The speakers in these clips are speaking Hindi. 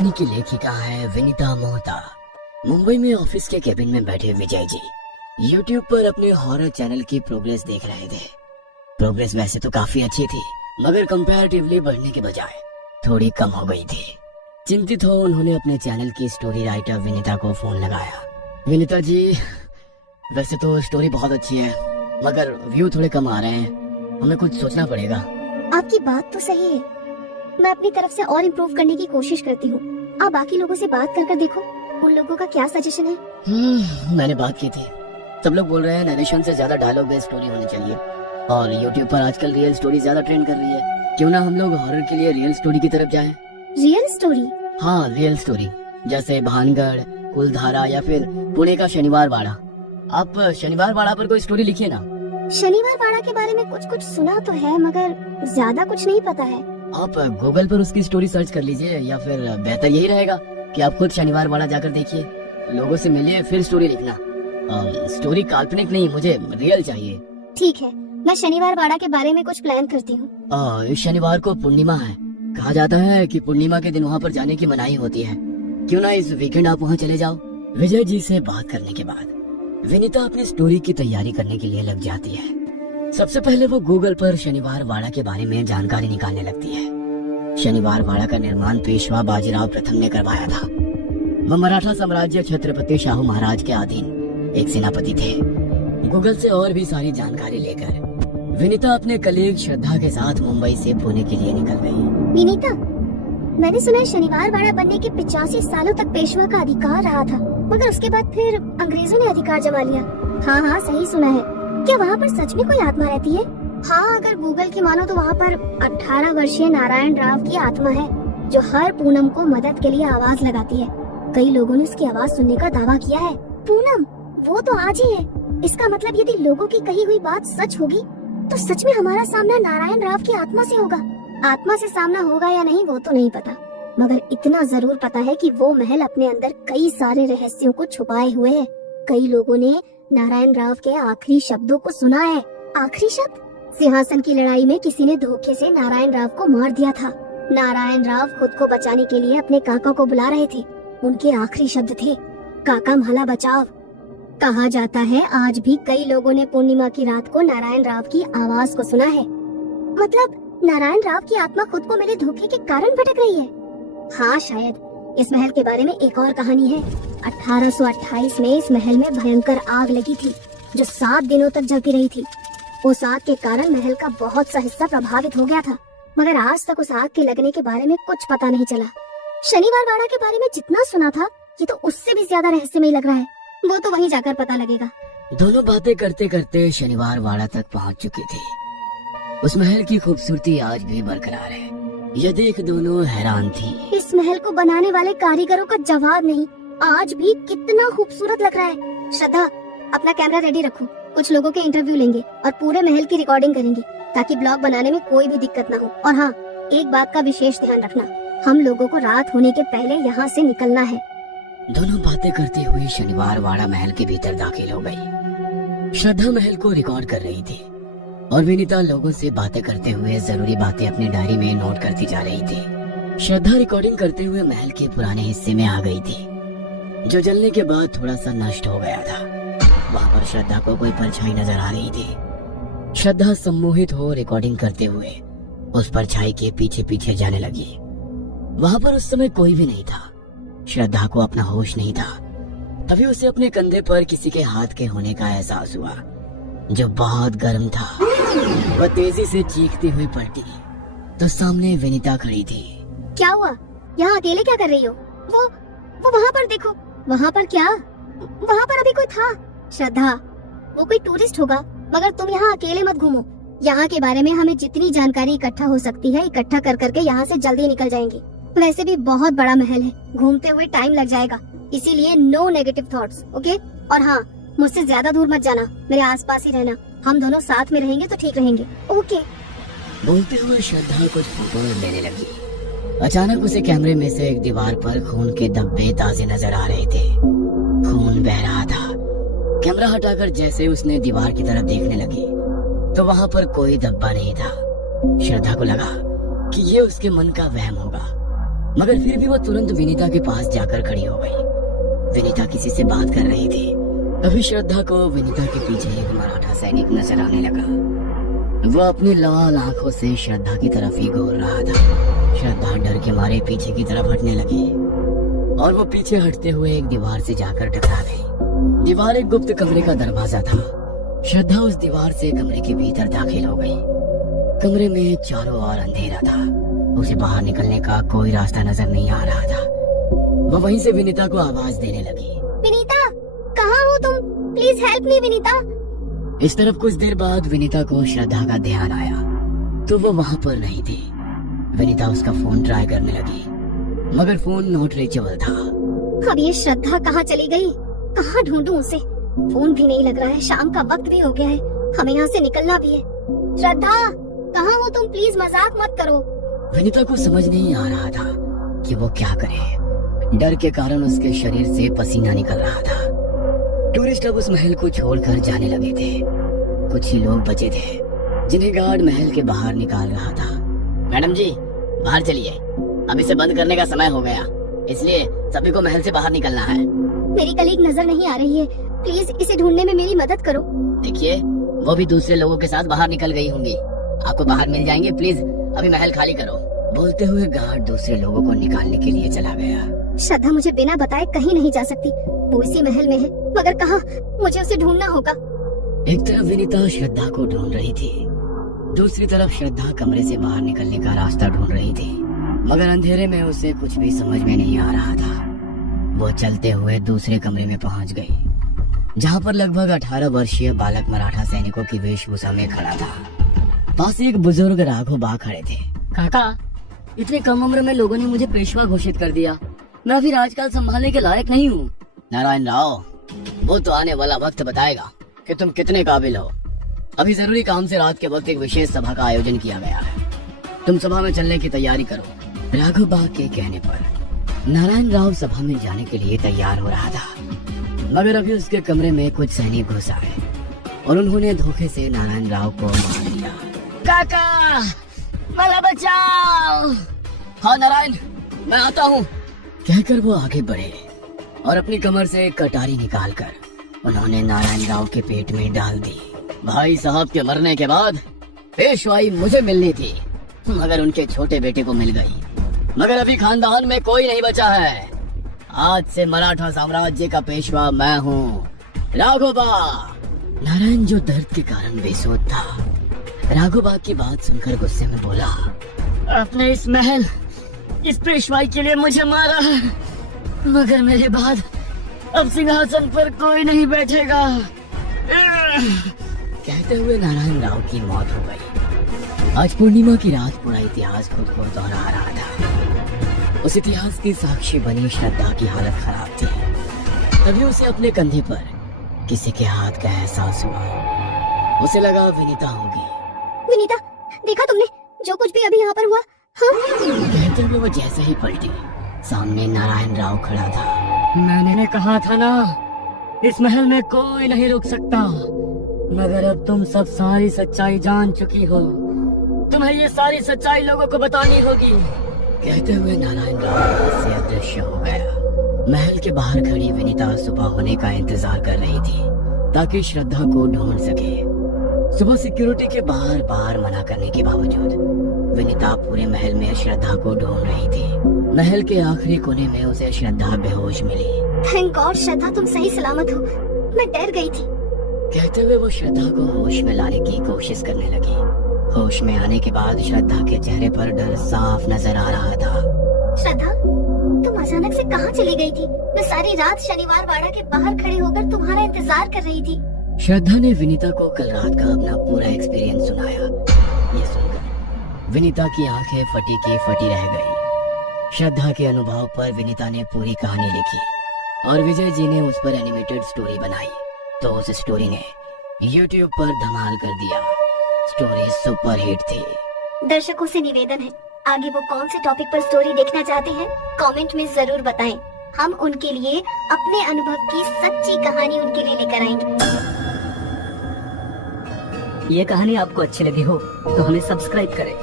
कहानी की लेखिका है विनीता मोहता। मुंबई में ऑफिस के केबिन में बैठे विजय जी यूट्यूब पर अपने हॉरर चैनल की प्रोग्रेस देख रहे थे। प्रोग्रेस वैसे तो काफी अच्छी थी, मगर कंपैरेटिवली बढ़ने के बजाय थोड़ी कम हो गई थी। चिंतित हो उन्होंने अपने चैनल की स्टोरी राइटर विनीता को फोन लगाया। विनीता जी, वैसे तो स्टोरी बहुत अच्छी है, मगर व्यू थोड़े कम आ रहे हैं, हमें कुछ सोचना पड़ेगा। आपकी बात तो सही है, मैं अपनी तरफ से और इम्प्रूव करने की कोशिश करती हूँ। आप बाकी लोगों से बात कर देखो, उन लोगों का क्या सजेशन है। मैंने बात की थी, सब लोग बोल रहे हैं नरेशन से ज्यादा डायलॉग बेस्ड स्टोरी होनी चाहिए, और यूट्यूब पर आजकल रियल स्टोरी ज्यादा ट्रेंड कर रही है। क्यों ना हम लोग हॉरर के लिए रियल स्टोरी की तरफ जाएं? Real story? हाँ, रियल स्टोरी, जैसे भानगढ़, कुलधारा या फिर पुणे का शनिवार वाड़ा। आप शनिवार वाड़ा पर कोई स्टोरी लिखिए ना। शनिवार वाड़ा के बारे में कुछ सुना तो है, मगर ज्यादा कुछ नहीं पता है। आप गूगल पर उसकी स्टोरी सर्च कर लीजिए, या फिर बेहतर यही रहेगा कि आप खुद शनिवार वाड़ा जाकर देखिए, लोगों से मिलिए, फिर स्टोरी लिखना। स्टोरी काल्पनिक नहीं, मुझे रियल चाहिए। ठीक है, मैं शनिवार वाड़ा के बारे में कुछ प्लान करती हूँ। इस शनिवार को पूर्णिमा है, कहा जाता है कि पूर्णिमा के दिन वहाँ पर जाने की मनाही होती है। क्यों ना इस वीकेंड आप वहाँ चले जाओ। विजय जी से बात करने के बाद विनीता अपनी स्टोरी की तैयारी करने के लिए लग जाती है। सबसे पहले वो गूगल पर शनिवार वाड़ा के बारे में जानकारी निकालने लगती है। शनिवार वाड़ा का निर्माण पेशवा बाजीराव प्रथम ने करवाया था। वह मराठा साम्राज्य छत्रपति शाहू महाराज के अधीन एक सेनापति थे। गूगल से और भी सारी जानकारी लेकर विनीता अपने कलीग श्रद्धा के साथ मुंबई से पुणे के लिए निकल गई। विनीता, मैंने सुना है शनिवार वाड़ा बनने के 85 सालों तक पेशवा का अधिकार रहा था, मगर उसके बाद फिर अंग्रेजों ने अधिकार जमा लिया। हाँ, सही सुना है। क्या वहाँ पर सच में कोई आत्मा रहती है? हाँ, अगर गूगल की मानो तो वहाँ पर 18 वर्षीय नारायण राव की आत्मा है, जो हर पूनम को मदद के लिए आवाज लगाती है। कई लोगों ने उसकी आवाज सुनने का दावा किया है। पूनम, वो तो आज ही है। इसका मतलब यदि लोगों की कही हुई बात सच होगी, तो सच में हमारा सामना नारायण राव की आत्मा से होगा। आत्मा से सामना होगा या नहीं वो तो नहीं पता, मगर इतना जरूर पता है कि वो महल अपने अंदर कई सारे रहस्यों को छुपाए हुए है। कई लोगों ने नारायण राव के आखिरी शब्दों को सुना है। आखिरी शब्द? सिंहासन की लड़ाई में किसी ने धोखे से नारायण राव को मार दिया था। नारायण राव खुद को बचाने के लिए अपने काका को बुला रहे थे। उनके आखिरी शब्द थे, काका म्हाला बचाओ। कहा जाता है आज भी कई लोगों ने पूर्णिमा की रात को नारायण राव की आवाज को सुना है। मतलब नारायण राव की आत्मा खुद को मिले धोखे के कारण भटक रही है। हाँ, शायद। इस महल के बारे में एक और कहानी है। 1828 में इस महल में भयंकर आग लगी थी, जो 7 दिनों तक जलती रही थी। उस आग के कारण महल का बहुत सा हिस्सा प्रभावित हो गया था, मगर आज तक उस आग के लगने के बारे में कुछ पता नहीं चला। शनिवार वाड़ा के बारे में जितना सुना था, ये तो उससे भी ज्यादा रहस्यमय लग रहा है। वो तो वहीं जाकर पता लगेगा। दोनों बातें करते करते शनिवार वाड़ा तक पहुँच चुकी थी। उस महल की खूबसूरती आज भी बरकरार है, यह देख दोनों हैरान थी। इस महल को बनाने वाले कारीगरों का जवाब नहीं, आज भी कितना खूबसूरत लग रहा है। श्रद्धा, अपना कैमरा रेडी रखो, कुछ लोगों के इंटरव्यू लेंगे और पूरे महल की रिकॉर्डिंग करेंगे, ताकि ब्लॉग बनाने में कोई भी दिक्कत ना हो। और हाँ, एक बात का विशेष ध्यान रखना, हम लोगों को रात होने के पहले यहाँ से निकलना है। दोनों बातें करती हुई शनिवार वाड़ा महल के भीतर दाखिल हो गई। श्रद्धा महल को रिकॉर्ड कर रही थी और विनीता लोगों से बातें करते हुए जरूरी बातें अपनी डायरी में नोट करती जा रही थी। श्रद्धा रिकॉर्डिंग करते हुए महल के पुराने हिस्से में आ गई थी, जो जलने के बाद थोड़ा सा नष्ट हो गया था। वहाँ पर श्रद्धा को कोई परछाई नजर आ रही थी। श्रद्धा सम्मोहित हो रिकॉर्डिंग करते हुए उस परछाई के पीछे पीछे जाने लगी। वहाँ पर उस समय कोई भी नहीं था। श्रद्धा को अपना होश नहीं था। तभी उसे अपने कंधे पर किसी के हाथ के होने का एहसास हुआ, जो बहुत गर्म था। वह तेजी से चीखती हुई पलटी तो सामने विनीता खड़ी थी। क्या हुआ? यहाँ अकेले क्या कर रही हो? वो वहाँ पर देखो। वहाँ पर क्या? वहाँ पर अभी कोई था। श्रद्धा, वो कोई टूरिस्ट होगा, मगर तुम यहाँ अकेले मत घूमो। यहाँ के बारे में हमें जितनी जानकारी इकट्ठा हो सकती है इकट्ठा कर करके यहाँ से जल्दी निकल जाएंगे। वैसे भी बहुत बड़ा महल है, घूमते हुए टाइम लग जाएगा, इसीलिए नो नेगेटिव थॉट्स, ओके? और हाँ, मुझसे ज्यादा दूर मत जाना, मेरे आसपास ही रहना। हम दोनों साथ में रहेंगे तो ठीक रहेंगे, ओके? बोलते हुए श्रद्धा कुछ फोटो लेने लगी। अचानक उसे कैमरे में से एक दीवार पर खून के धब्बे ताजे नजर आ रहे थे। खून बह रहा था। कैमरा हटाकर जैसे उसने दीवार की तरफ देखने लगी, तो वहाँ पर कोई धब्बा नहीं था। श्रद्धा को लगा कि ये उसके मन का वहम होगा। मगर फिर भी वो तुरंत विनीता के पास जाकर खड़ी हो गई। विनीता किसी से बात कर रही थी। तभी श्रद्धा को विनीता के पीछे एक मराठा सैनिक नजर आने लगा। वो अपनी लाल आंखों से श्रद्धा की तरफ ही घूर रहा था। श्रद्धा डर के मारे पीछे की तरफ हटने लगी और वो पीछे हटते हुए एक दीवार से जाकर टकरा गई। दीवार एक गुप्त कमरे का दरवाजा था। श्रद्धा उस दीवार से कमरे के भीतर दाखिल हो गई। कमरे में चारों ओर अंधेरा था। उसे बाहर निकलने का कोई रास्ता नजर नहीं आ रहा था। वो वहीं से विनीता को आवाज देने लगी। विनीता, कहाँ हो तुम? Please help me Vinita. इस तरफ कुछ देर बाद विनीता को श्रद्धा का ध्यान आया तो वो वहाँ पर नहीं थी। विनीता उसका फोन ट्राई करने लगी मगर फोन नॉट रीचेबल था। अब ये श्रद्धा कहाँ चली गई? कहाँ ढूंढूं उसे? फोन भी नहीं लग रहा है। शाम का वक्त भी हो गया है, हमें यहाँ से निकलना भी है। श्रद्धा, कहाँ हो तुम? प्लीज मजाक मत करो। विनीता को समझ नहीं आ रहा था कि वो क्या करे। डर के कारण उसके शरीर से पसीना निकल रहा था। टूरिस्ट अब उस महल को छोड़कर जाने लगे थे। कुछ ही लोग बचे थे जिन्हें गार्ड महल के बाहर निकाल रहा था। मैडम जी, बाहर चलिए, अब इसे बंद करने का समय हो गया, इसलिए सभी को महल से बाहर निकलना है। मेरी कलीग नजर नहीं आ रही है, प्लीज इसे ढूंढने में मेरी मदद करो। देखिए, वो भी दूसरे लोगों के साथ बाहर निकल गई होंगी, आपको बाहर मिल जाएंगे, प्लीज अभी महल खाली करो। बोलते हुए गार्ड दूसरे लोगों को निकालने के लिए चला गया। श्रद्धा मुझे बिना बताए कहीं नहीं जा सकती। वो इसी महल में है, मगर कहाँ? मुझे उसे ढूंढना होगा। एक तरफ विनीता श्रद्धा को ढूंढ रही थी, दूसरी तरफ श्रद्धा कमरे से बाहर निकलने का रास्ता ढूंढ रही थी, मगर अंधेरे में उसे कुछ भी समझ में नहीं आ रहा था। वो चलते हुए दूसरे कमरे में पहुंच गई, जहाँ पर लगभग 18 वर्षीय बालक मराठा सैनिकों की वेशभूषा में खड़ा था। पास एक बुजुर्ग राघव बा खड़े थे। काका, इतनी कम उम्र में लोगों ने मुझे पेशवा घोषित कर दिया। मैं अभी राजकाल संभालने के लायक नहीं हूँ। नारायण राव, वो तो आने वाला वक्त बताएगा कि तुम कितने काबिल हो। अभी जरूरी काम से रात के वक्त एक विशेष सभा का आयोजन किया गया है, तुम सभा में चलने की तैयारी करो। राघव बाग के कहने पर नारायण राव सभा में जाने के लिए तैयार हो रहा था, मगर अभी उसके कमरे में कुछ सैनिक घुस आए और उन्होंने धोखे से नारायण राव को मार दिया। काका, मला बचाओ। हाँ नारायण, मैं आता हूँ, कहकर वो आगे बढ़े और अपनी कमर से एक कटारी निकालकर उन्होंने नारायण राव के पेट में डाल दी। भाई साहब के मरने के बाद पेशवाई मुझे मिलनी थी, मगर उनके छोटे बेटे को मिल गई। मगर अभी खानदान में कोई नहीं बचा है। आज से मराठा साम्राज्य का पेशवा मैं हूँ, राघोबा। नारायण जो दर्द के कारण बेसुध था, राघोबा की बात सुनकर गुस्से में बोला, आपने इस महल, इस पेशवाई के लिए मुझे मारा है, मगर मेरे बाद अब सिंहासन पर कोई नहीं बैठेगा। कहते हुए नारायण राव की मौत हो गई। आज पूर्णिमा की रात पूरा इतिहास खुद को दोहरा रहा था। उस इतिहास की साक्षी बनी श्रद्धा की हालत खराब थी। तभी उसे अपने कंधे पर किसी के हाथ का एहसास हुआ। उसे लगा विनीता होगी। विनीता, देखा तुमने जो कुछ भी अभी यहाँ पर हुआ? हाँ? कहते हुए वो जैसे ही पलटी, सामने नारायण राव खड़ा था। मैंने कहा था ना, इस महल में कोई नहीं रुक सकता, मगर अब तुम सब सारी सच्चाई जान चुकी हो। तुम्हें ये सारी सच्चाई लोगों को बतानी होगी। कहते हुए नारायण राव से अदृश्य हो गया। महल के बाहर खड़ी विनीता सुबह होने का इंतजार कर रही थी ताकि श्रद्धा को ढूंढ सके। सुबह सिक्योरिटी के बाहर बार मना करने के बावजूद विनीता पूरे महल में श्रद्धा को ढूंढ रही थी। महल के आखिरी कोने में उसे श्रद्धा बेहोश मिली। थैंक गॉड श्रद्धा, तुम सही सलामत हो, मैं डर गई थी। कहते हुए वो श्रद्धा को होश में लाने की कोशिश करने लगी। होश में आने के बाद श्रद्धा के चेहरे पर डर साफ नजर आ रहा था। श्रद्धा, तुम अचानक से कहाँ चली गई थी? मैं सारी रात शनिवार वाड़ा के बाहर खड़े होकर तुम्हारा इंतजार कर रही थी। श्रद्धा ने विनीता को कल रात का अपना पूरा एक्सपीरियंस सुनाया। ये सुनकर विनीता की आंखें फटी की फटी रह गई। श्रद्धा के अनुभव पर विनीता ने पूरी कहानी लिखी और विजय जी ने उस पर एनिमेटेड स्टोरी बनाई, तो उस स्टोरी ने YouTube पर धमाल कर दिया। स्टोरी सुपर हिट थी। दर्शकों से निवेदन है, आगे वो कौन से टॉपिक पर स्टोरी देखना चाहते हैं कमेंट में जरूर बताएं। हम उनके लिए अपने अनुभव की सच्ची कहानी उनके लिए लेकर आएंगे। ये कहानी आपको अच्छी लगी हो तो हमें सब्सक्राइब करें,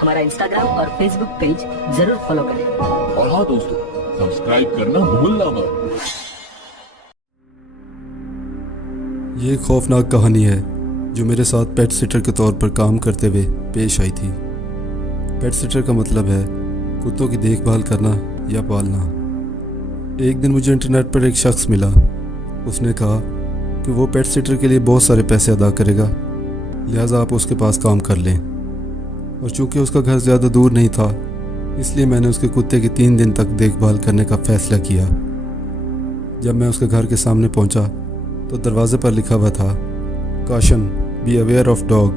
हमारा इंस्टाग्राम और फेसबुक पेज जरूर फॉलो करें और हाँ दोस्तों, सब्सक्राइब करना भूलना मत। ये एक खौफनाक कहानी है जो मेरे साथ पेट सिटर के तौर पर काम करते हुए पेश आई थी। पेट सिटर का मतलब है कुत्तों की देखभाल करना या पालना। एक दिन मुझे इंटरनेट पर एक शख्स मिला। उसने कहा कि वो पेट सिटर के लिए बहुत सारे पैसे अदा करेगा, लिहाजा आप उसके पास काम कर लें। और चूंकि उसका घर ज़्यादा दूर नहीं था, इसलिए मैंने उसके कुत्ते की 3 दिन तक देखभाल करने का फ़ैसला किया। जब मैं उसके घर के सामने पहुंचा तो दरवाजे पर लिखा हुआ था, caution, be aware of dog,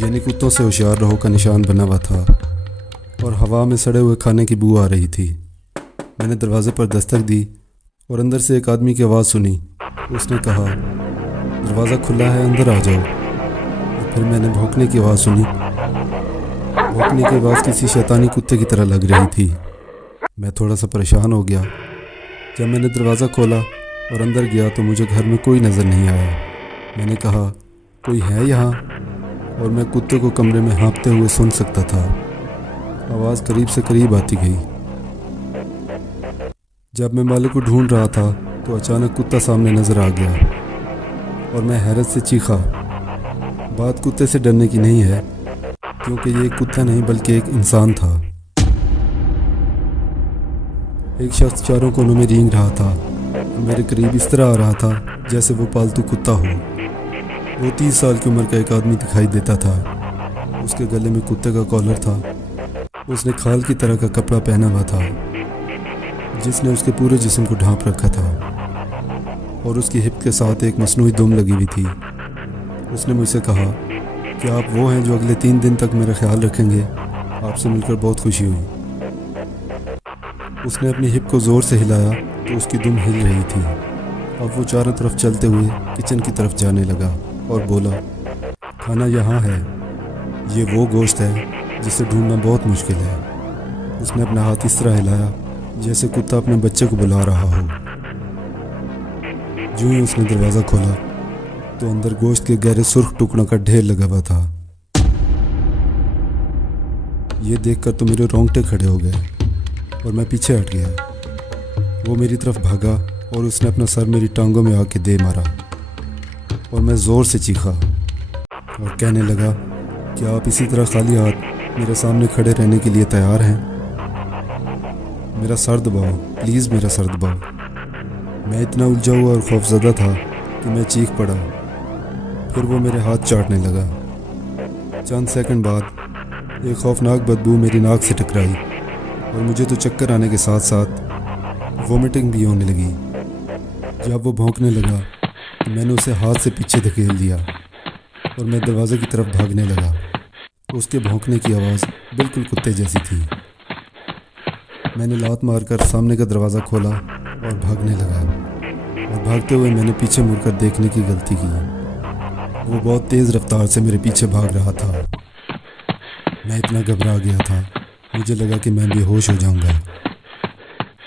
यानी कुत्तों से होशियार रहो का निशान बना हुआ था। और हवा में सड़े हुए खाने की बू आ रही थी। मैंने दरवाजे पर दस्तक दी और अंदर से एक आदमी की आवाज़ सुनी। उसने कहा, दरवाज़ा खुला है, अंदर आ जाओ। और फिर मैंने भौंकने की आवाज़ सुनी। भौंकने की आवाज़ किसी शैतानी कुत्ते की तरह लग रही थी। मैं थोड़ा सा परेशान हो गया। जब मैंने दरवाज़ा खोला और अंदर गया तो मुझे घर में कोई नज़र नहीं आया। मैंने कहा, कोई है यहाँ? और मैं कुत्ते को कमरे में हाँफते हुए सुन सकता था। आवाज़ करीब से करीब आती गई। जब मैं मालिक को ढूंढ रहा था तो अचानक कुत्ता सामने नज़र आ गया और मैं हैरत से चीखा। बात कुत्ते से डरने की नहीं है, क्योंकि ये एक कुत्ता नहीं बल्कि एक इंसान था। एक शख्स चारों कोनों में रेंग रहा था। मेरे करीब इस तरह आ रहा था जैसे वो पालतू कुत्ता हो। वो 30 साल की उम्र का एक आदमी दिखाई देता था। उसके गले में कुत्ते का कॉलर था। उसने खाल की तरह का कपड़ा पहना हुआ था जिसने उसके पूरे जिस्म को ढांप रखा था, और उसकी हिप के साथ एक मसनूई दुम लगी हुई थी। उसने मुझसे कहा कि आप वो हैं जो अगले 3 दिन तक मेरा ख्याल रखेंगे। आपसे मिलकर बहुत खुशी हुई। उसने अपनी हिप को ज़ोर से हिलाया तो उसकी दुम हिल रही थी। अब वो चारों तरफ चलते हुए किचन की तरफ जाने लगा और बोला, खाना यहाँ है। ये वो गोश्त है जिसे ढूंढना बहुत मुश्किल है। उसने अपना हाथ इस तरह हिलाया जैसे कुत्ता अपने बच्चे को बुला रहा हो। जो ही उसने दरवाज़ा खोला तो अंदर गोश्त के गहरे सुर्ख टुकड़ों का ढेर लगा हुआ था। ये देखकर तो मेरे रोंगटे खड़े हो गए और मैं पीछे हट गया। वो मेरी तरफ भागा और उसने अपना सर मेरी टांगों में आके दे मारा और मैं ज़ोर से चीखा और कहने लगा कि आप इसी तरह खाली हाथ मेरे सामने खड़े रहने के लिए तैयार हैं? मेरा सर दबाओ, प्लीज़ मेरा सर दबाओ। मैं इतना उलझा हुआ और खौफज़दा था कि मैं चीख पड़ा। फिर वो मेरे हाथ चाटने लगा। चंद सेकंड बाद एक खौफनाक बदबू मेरी नाक से टकराई और मुझे तो चक्कर आने के साथ साथ वोमिटिंग भी होने लगी। जब वो भौंकने लगा तो मैंने उसे हाथ से पीछे धकेल दिया और मैं दरवाजे की तरफ भागने लगा। उसके भौंकने की आवाज़ बिल्कुल कुत्ते जैसी थी। मैंने लात मारकर सामने का दरवाज़ा खोला और भागने लगा, और भागते हुए मैंने पीछे मुड़कर देखने की गलती की। वो बहुत तेज़ रफ्तार से मेरे पीछे भाग रहा था। मैं इतना घबरा गया था, मुझे लगा कि मैं बेहोश हो जाऊंगा।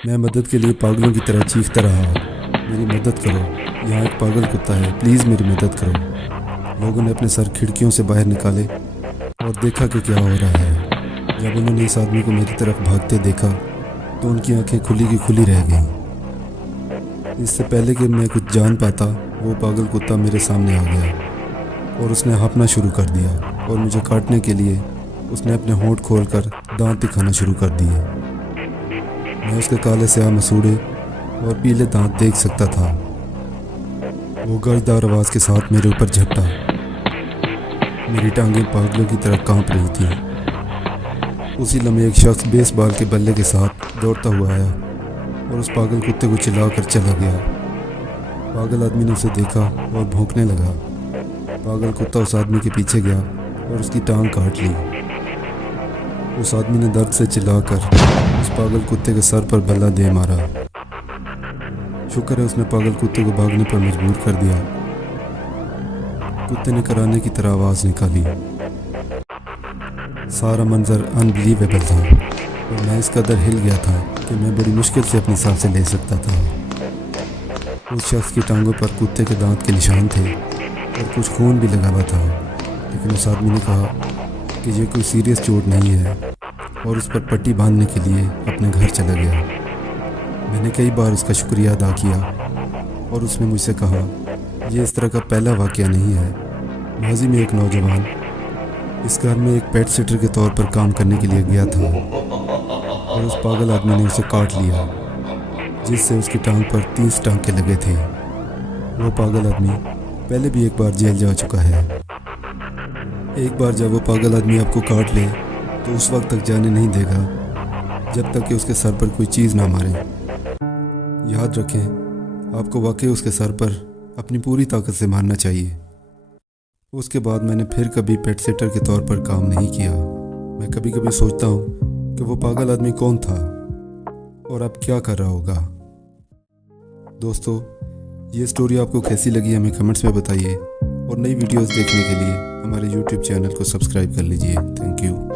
मैं मदद के लिए पागलों की तरह चीखता रहा, मेरी मदद करो, यहाँ एक पागल कुत्ता है, प्लीज़ मेरी मदद करो। लोगों ने अपने सर खिड़कियों से बाहर निकाले और देखा कि क्या हो रहा है। जब उन्होंने इस आदमी को मेरी तरफ भागते देखा तो उनकी आंखें खुली की खुली रह गईं। इससे पहले कि मैं कुछ जान पाता, वो पागल कुत्ता मेरे सामने आ गया और उसने हाँफना शुरू कर दिया और मुझे काटने के लिए उसने अपने होंठ खोलकर दांत दिखाना शुरू कर दिए। मैं उसके काले स्याह मसूड़े और पीले दांत देख सकता था। वो गर्दार आवाज़ के साथ मेरे ऊपर झपटा। मेरी टांगें पागलों की तरह कांप रही थी। उसी लम्हे एक शख्स बेसबॉल के बल्ले के साथ दौड़ता हुआ आया और उस पागल कुत्ते को चिल्लाकर चला गया। पागल आदमी ने उसे देखा और भौंकने लगा। पागल कुत्ता उस आदमी के पीछे गया और उसकी टांग काट ली। उस आदमी ने दर्द से चिल्लाकर उस पागल कुत्ते के सर पर बल्ला दे मारा। शुक्र है उसने पागल कुत्ते को भागने पर मजबूर कर दिया। कुत्ते ने कराने की तरह आवाज़ निकाली। सारा मंजर अनबिलीवेबल था और मैं इस कदर हिल गया था कि मैं बड़ी मुश्किल से अपनी सांसें ले सकता था। उस शख्स की टांगों पर कुत्ते के दांत के निशान थे और कुछ खून भी लगा हुआ था, लेकिन उस आदमी ने कहा कि ये कोई सीरियस चोट नहीं है और उस पर पट्टी बांधने के लिए अपने घर चला गया। मैंने कई बार उसका शुक्रिया अदा किया और उसने मुझसे कहा, ये इस तरह का पहला वाक़या नहीं है। माजी में एक नौजवान इस घर में एक पेट सिटर के तौर पर काम करने के लिए गया था और उस पागल आदमी ने उसे काट लिया, जिससे उसकी टांग पर 30 टांके लगे थे। वो पागल आदमी पहले भी एक बार जेल जा चुका है। एक बार जब वो पागल आदमी आपको काट ले तो उस वक्त तक जाने नहीं देगा जब तक कि उसके सर पर कोई चीज़ ना मारे। याद रखें, आपको वाकई उसके सर पर अपनी पूरी ताकत से मारना चाहिए। उसके बाद मैंने फिर कभी पेट सिटर के तौर पर काम नहीं किया। मैं कभी कभी सोचता हूँ कि वो पागल आदमी कौन था और अब क्या कर रहा होगा। दोस्तों, ये स्टोरी आपको कैसी लगी हमें कमेंट्स में बताइए और नई वीडियोस देखने के लिए हमारे YouTube चैनल को सब्सक्राइब कर लीजिए। Thank you.